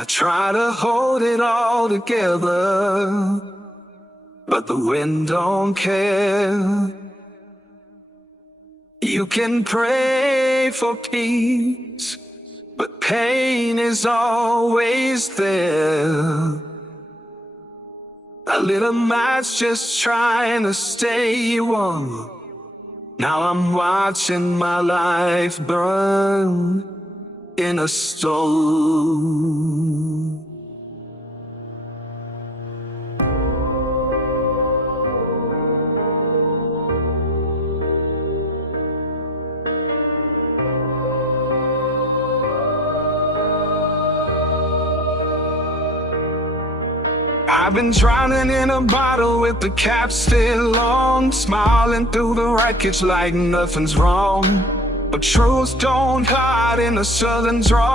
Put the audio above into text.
I try to hold it all together, but the wind don't care. You can pray for peace, but pain is always there. I lit a match just trying to stay warm. Now I'm watching my life burn in a storm. I've been drowning in a bottle with the cap still on, smiling through the wreckage like nothing's wrong. But truths don't hide in a southern drawl.